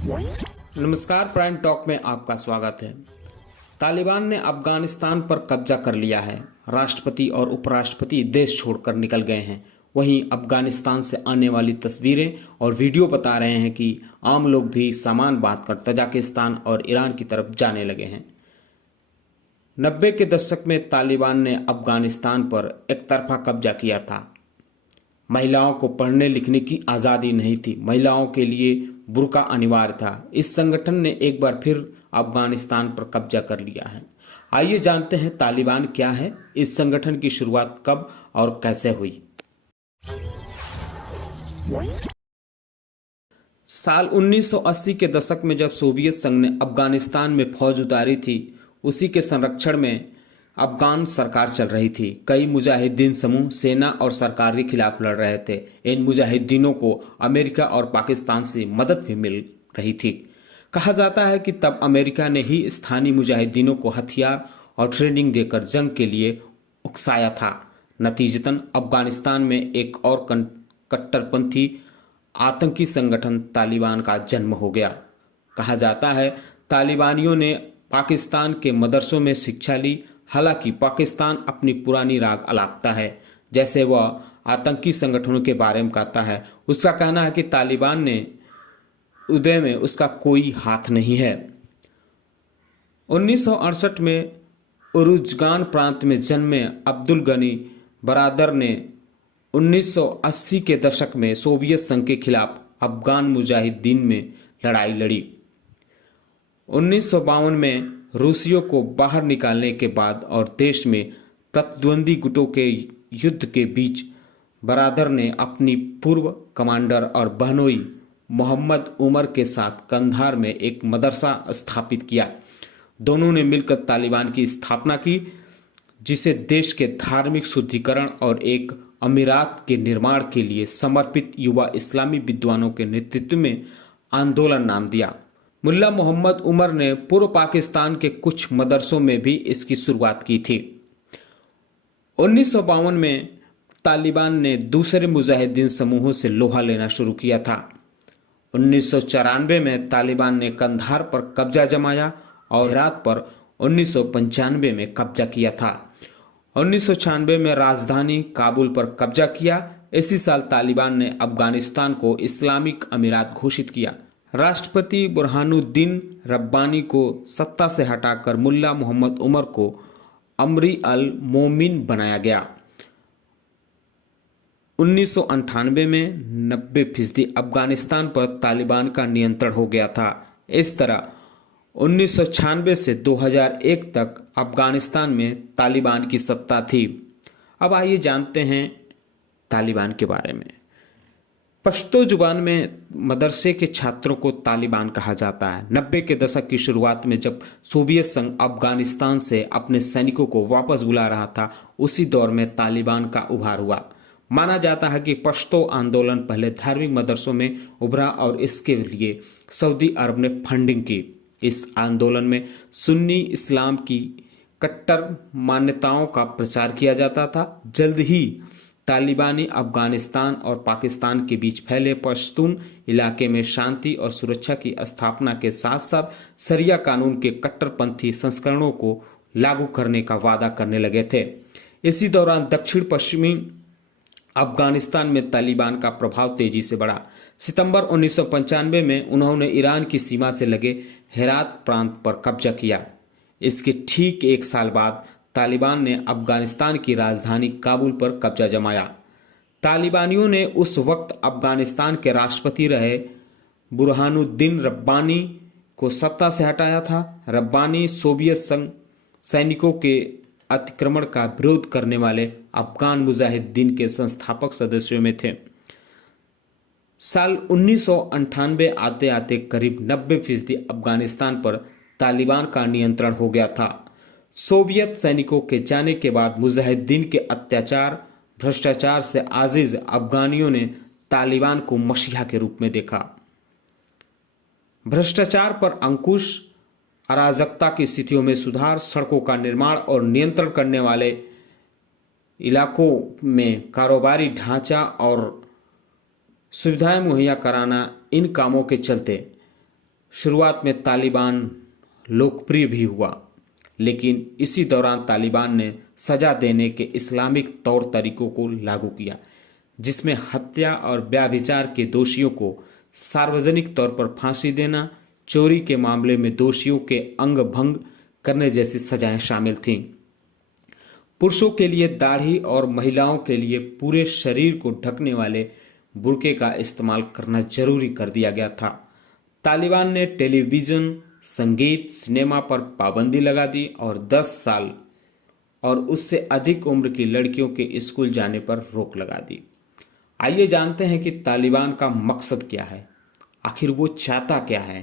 नमस्कार, prime talk में आपका स्वागत है। तालिबान ने अफगानिस्तान पर कब्जा कर लिया है। राष्ट्रपति और उपराष्ट्रपति देश छोड़कर निकल गए हैं। वहीं अफगानिस्तान से आने वाली तस्वीरें और वीडियो बता रहे हैं कि आम लोग भी सामान बांधकर तजाकिस्तान और ईरान की तरफ जाने लगे हैं। 90 के दशक में तालिबान ने अफगानिस्तान पर एकतरफा कब्जा किया था। महिलाओं को पढ़ने लिखने की आज़ादी नहीं थी। महिलाओं के लिए बुर्का अनिवार्य था। इस संगठन ने एक बार फिर अफगानिस्तान पर कब्जा कर लिया है। आइए जानते हैं तालिबान क्या है, इस संगठन की शुरुआत कब और कैसे हुई। साल 1980 के दशक में जब सोवियत संघ ने अफगानिस्तान में फौज उतारी थी, उसी के संरक्षण में अफगान सरकार चल रही थी। कई मुजाहिदीन समूह सेना और सरकार के खिलाफ लड़ रहे थे। इन मुजाहिदीनों को अमेरिका और पाकिस्तान से मदद भी मिल रही थी। कहा जाता है कि तब अमेरिका ने ही स्थानीय मुजाहिदीनों को हथियार और ट्रेनिंग देकर जंग के लिए उकसाया था। नतीजतन अफगानिस्तान में एक और कट्टरपंथी आतंकी संगठन तालिबान का जन्म हो गया। कहा जाता है तालिबानियों ने पाकिस्तान के मदरसों में शिक्षा ली। हालांकि पाकिस्तान अपनी पुरानी राग अलापता है। जैसे वह आतंकी संगठनों के बारे में कहता है, उसका कहना है कि तालिबान ने उदय में उसका कोई हाथ नहीं है। 1968 में उरुजगान प्रांत में जन्मे अब्दुल गनी बरादर ने 1980 के दशक में सोवियत संघ के खिलाफ अफगान मुजाहिदीन में लड़ाई लड़ी। 1952 में रूसियों को बाहर निकालने के बाद और देश में प्रतिद्वंदी गुटों के युद्ध के बीच बरादर ने अपनी पूर्व कमांडर और बहनोई मोहम्मद उमर के साथ कंधार में एक मदरसा स्थापित किया। दोनों ने मिलकर तालिबान की स्थापना की, जिसे देश के धार्मिक शुद्धिकरण और एक अमीरात के निर्माण के लिए समर्पित युवा इस्लामी विद्वानों के नेतृत्व में आंदोलन नाम दिया। मुल्ला मोहम्मद उमर ने पूर्व पाकिस्तान के कुछ मदरसों में भी इसकी शुरुआत की थी। 1952 में तालिबान ने दूसरे मुजाहिदीन समूहों से लोहा लेना शुरू किया था। 1994 में तालिबान ने कंधार पर कब्जा जमाया और हेरात पर 1995 में कब्जा किया था। 1996 में राजधानी काबुल पर कब्जा किया। इसी साल तालिबान ने अफगानिस्तान को इस्लामिक अमीरात घोषित किया। राष्ट्रपति बुरहानुद्दीन रब्बानी को सत्ता से हटाकर मुल्ला मोहम्मद उमर को अमरी अल मोमिन बनाया गया। 1998 में 90% अफगानिस्तान पर तालिबान का नियंत्रण हो गया था। इस तरह 1996 से 2001 तक अफगानिस्तान में तालिबान की सत्ता थी। अब आइए जानते हैं तालिबान के बारे में। पश्तो जुबान में मदरसे के छात्रों को तालिबान कहा जाता है। 90 के दशक की शुरुआत में जब सोवियत संघ अफगानिस्तान से अपने सैनिकों को वापस बुला रहा था, उसी दौर में तालिबान का उभार हुआ। माना जाता है कि पश्तो आंदोलन पहले धार्मिक मदरसों में उभरा और इसके लिए सऊदी अरब ने फंडिंग की। इस आंदोलन में सुन्नी इस्लाम की कट्टर मान्यताओं का प्रचार किया जाता था। जल्द ही तालिबानी अफगानिस्तान और पाकिस्तान के बीच फैले पश्तून इलाके में शांति और सुरक्षा की स्थापना के साथ साथ शरिया कानून के कट्टरपंथी संस्करणों को लागू करने का वादा करने लगे थे। इसी दौरान दक्षिण पश्चिमी अफगानिस्तान में तालिबान का प्रभाव तेजी से बढ़ा। सितंबर 1995 में उन्होंने ईरान की सीमा से लगे हेरात प्रांत पर कब्जा किया। इसके ठीक एक साल बाद तालिबान ने अफगानिस्तान की राजधानी काबुल पर कब्जा जमाया। तालिबानियों ने उस वक्त अफगानिस्तान के राष्ट्रपति रहे बुरहानुद्दीन रब्बानी को सत्ता से हटाया था। रब्बानी सोवियत संघ सैनिकों के अतिक्रमण का विरोध करने वाले अफगान मुजाहिदीन के संस्थापक सदस्यों में थे। साल 1998 आते आते करीब 90% अफगानिस्तान पर तालिबान का नियंत्रण हो गया था। सोवियत सैनिकों के जाने के बाद मुजाहिदीन के अत्याचार भ्रष्टाचार से आजिज अफगानियों ने तालिबान को मसीहा के रूप में देखा। भ्रष्टाचार पर अंकुश, अराजकता की स्थितियों में सुधार, सड़कों का निर्माण और नियंत्रण करने वाले इलाकों में कारोबारी ढांचा और सुविधाएं मुहैया कराना, इन कामों के चलते शुरुआत में तालिबान लोकप्रिय भी हुआ, लेकिन इसी दौरान तालिबान ने सजा देने के इस्लामिक तौर तरीकों को लागू किया, जिसमें हत्या और व्यभिचार के दोषियों को सार्वजनिक तौर पर फांसी देना, चोरी के मामले में दोषियों के अंग भंग करने जैसी सजाएं शामिल थीं। पुरुषों के लिए दाढ़ी और महिलाओं के लिए पूरे शरीर को ढकने वाले बुर्के का इस्तेमाल करना जरूरी कर दिया गया था। तालिबान ने टेलीविजन, संगीत, सिनेमा पर पाबंदी लगा दी और 10 साल और उससे अधिक उम्र की लड़कियों के स्कूल जाने पर रोक लगा दी। आइए जानते हैं कि तालिबान का मकसद क्या है, आखिर वो चाहता क्या है।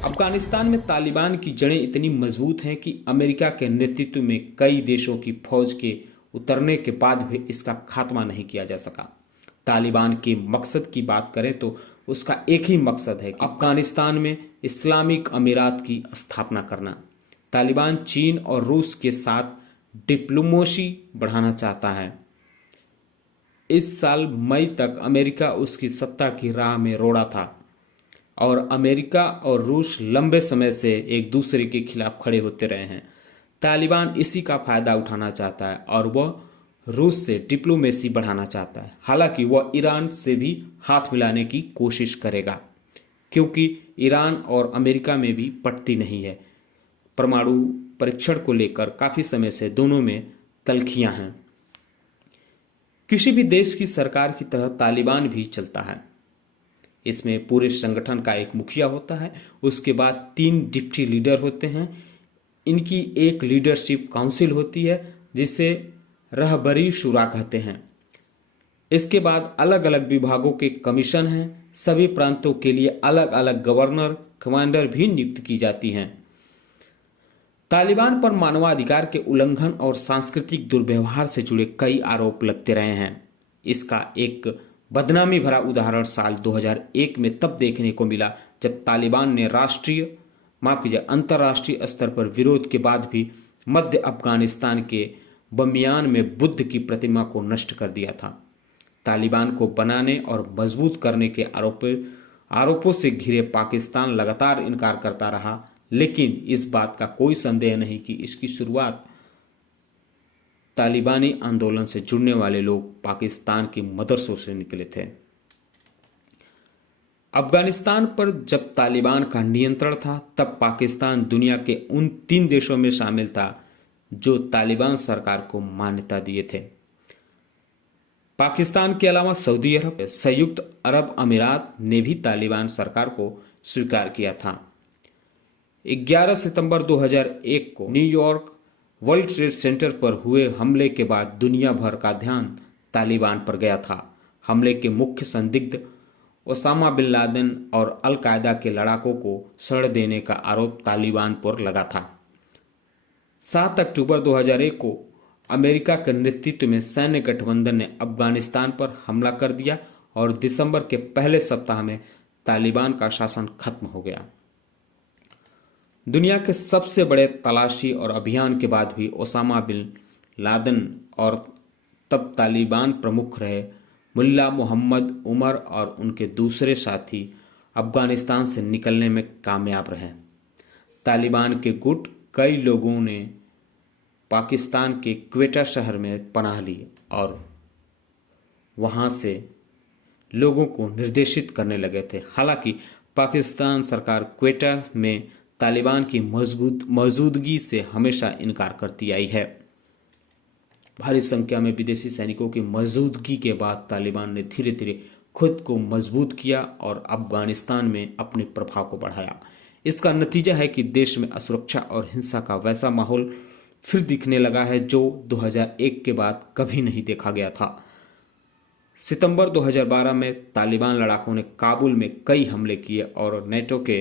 अफगानिस्तान में तालिबान की जड़ें इतनी मजबूत हैं कि अमेरिका के नेतृत्व में कई देशों की फौज के उतरने के बाद भी इसका खात्मा नहीं किया जा सका। तालिबान के मकसद की बात करें तो उसका एक ही मकसद है कि अफगानिस्तान में इस्लामिक अमीरात की स्थापना करना। तालिबान चीन और रूस के साथ डिप्लोमेसी बढ़ाना चाहता है। इस साल मई तक अमेरिका उसकी सत्ता की राह में रोड़ा था और अमेरिका और रूस लंबे समय से एक दूसरे के खिलाफ खड़े होते रहे हैं। तालिबान इसी का फायदा उठाना चाहता है और वह रूस से डिप्लोमेसी बढ़ाना चाहता है। हालांकि वह ईरान से भी हाथ मिलाने की कोशिश करेगा, क्योंकि ईरान और अमेरिका में भी पटती नहीं है। परमाणु परीक्षण को लेकर काफी समय से दोनों में तल्खियां हैं। किसी भी देश की सरकार की तरह तालिबान भी चलता है। इसमें पूरे संगठन का एक मुखिया होता है, उसके बाद 3 डिप्टी लीडर होते हैं। इनकी एक लीडरशिप काउंसिल होती है जिसे रहबरी शुरा कहते हैं। इसके बाद अलग अलग विभागों के कमीशन हैं। सभी प्रांतों के लिए अलग अलग गवर्नर, कमांडर भी नियुक्त की जाती हैं। तालिबान पर मानवाधिकार के उल्लंघन और सांस्कृतिक दुर्व्यवहार से जुड़े कई आरोप लगते रहे हैं। इसका एक बदनामी भरा उदाहरण साल 2001 में तब देखने को मिला जब तालिबान ने अंतर्राष्ट्रीय स्तर पर विरोध के बाद भी मध्य अफगानिस्तान के बमियान में बुद्ध की प्रतिमा को नष्ट कर दिया था। तालिबान को बनाने और मजबूत करने के आरोपों से घिरे पाकिस्तान लगातार इनकार करता रहा, लेकिन इस बात का कोई संदेह नहीं कि इसकी शुरुआत तालिबानी आंदोलन से जुड़ने वाले लोग पाकिस्तान के मदरसों से निकले थे। अफगानिस्तान पर जब तालिबान का नियंत्रण था तब पाकिस्तान दुनिया के उन 3 देशों में शामिल था जो तालिबान सरकार को मान्यता दिए थे। पाकिस्तान के अलावा सऊदी अरब, संयुक्त अरब अमीरात ने भी तालिबान सरकार को स्वीकार किया था। 11 सितंबर 2001 को न्यूयॉर्क वर्ल्ड ट्रेड सेंटर पर हुए हमले के बाद दुनिया भर का ध्यान तालिबान पर गया था। हमले के मुख्य संदिग्ध ओसामा बिन लादेन और अल कायदा के लड़ाकों को शरण देने का आरोप तालिबान पर लगा था। 7 अक्टूबर 2001 को अमेरिका के नेतृत्व में सैन्य गठबंधन ने अफगानिस्तान पर हमला कर दिया और दिसंबर के पहले सप्ताह में तालिबान का शासन खत्म हो गया। दुनिया के सबसे बड़े तलाशी और अभियान के बाद भी ओसामा बिन लादेन और तब तालिबान प्रमुख रहे मुल्ला मोहम्मद उमर और उनके दूसरे साथी अफगानिस्तान से निकलने में कामयाब रहे। तालिबान के गुट कई लोगों ने पाकिस्तान के क्वेटा शहर में पनाह ली और वहां से लोगों को निर्देशित करने लगे थे। हालांकि पाकिस्तान सरकार क्वेटा में तालिबान की मौजूदगी से हमेशा इनकार करती आई है। भारी संख्या में विदेशी सैनिकों की मौजूदगी के बाद तालिबान ने धीरे धीरे खुद को मजबूत किया और अफगानिस्तान में अपने प्रभाव को बढ़ाया। इसका नतीजा है कि देश में असुरक्षा और हिंसा का वैसा माहौल फिर दिखने लगा है जो 2001 के बाद कभी नहीं देखा गया था। सितंबर 2012 में तालिबान लड़ाकों ने काबुल में कई हमले किए और नेटो के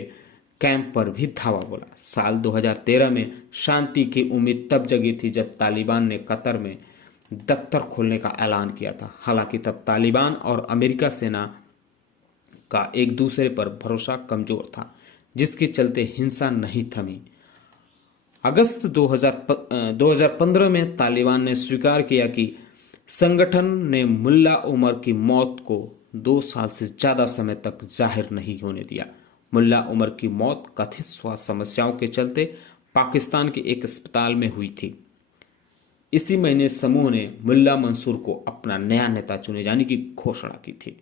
कैंप पर भी धावा बोला। साल 2013 में शांति की उम्मीद तब जगी थी जब तालिबान ने कतर में दफ्तर खोलने का ऐलान किया था। हालांकि तब तालिबान और अमेरिका सेना का एक दूसरे पर भरोसा कमजोर था, जिसके चलते हिंसा नहीं थमी। अगस्त 2015 में तालिबान ने स्वीकार किया कि संगठन ने मुल्ला उमर की मौत को 2 साल से ज्यादा समय तक जाहिर नहीं होने दिया। मुल्ला उमर की मौत कथित स्वास्थ्य समस्याओं के चलते पाकिस्तान के एक अस्पताल में हुई थी। इसी महीने समूह ने मुल्ला मंसूर को अपना नया नेता चुने जाने की घोषणा की थी।